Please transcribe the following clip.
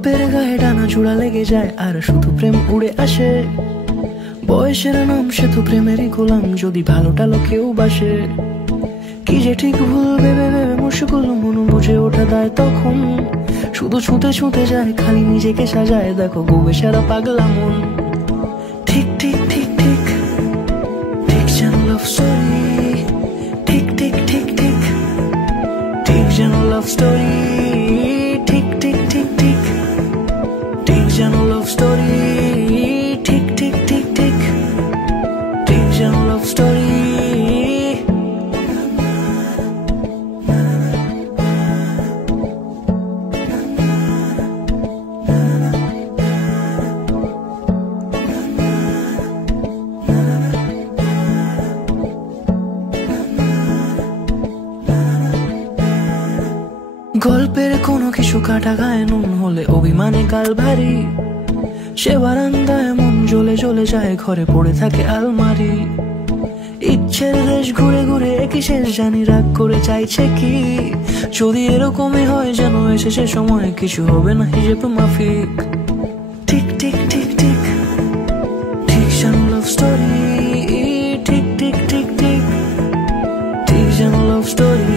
গল্পের গায়ে ডানা জোড়া লেগে যায় আর শুধু প্রেম উড়ে আসে। বয়সের নাম সে তো প্রেমেরই গোলাম, যদি ভালোটা লোকেও বাসে। কি যে ঠিক ভুল ভেবে ভেবে মুশকুল, মন বুঝে ওঠা দেয় তখন। শুধু ছুঁতে ছুঁতে যায়, খালি নিজেকে সাজায়, দেখো গোবে সারা পাগলা মন। ঠিক ঠিক ঠিক ঠিক ঠিক যেন লাভ স্টোরি, ঠিক ঠিক ঠিক ঠিক ঠিক যেন লাভ স্টোরি, ঠিক ঠিক ঠিক ঠিক ঠিক যেন লাভ স্টোরি, ঠিক ঠিক ঠিক ঠিক ঠিক যেন লাভ স্টোরি। গল্পের কোনো কিছু কাটা গায়ে নুন হলে অভিমানে গাল ভারী। সে বারান্দায় মন জ্বলে জ্বলে যায়, ঘরে পড়ে থাকে আলমারি। ইচ্ছের দেশ ঘুরে ঘুরে একই শেষ, জানি রাগ করে চাইছে কি। যদি এরকমই হয় যেন এসেছে সময়, কিছু হবে না হিসেবে মাফিক। ঠিক ঠিক ঠিক ঠিক ঠিক যেন লাভ স্টোরি, ঠিক ঠিক ঠিক ঠিক ঠিক যেন লাভ স্টোরি।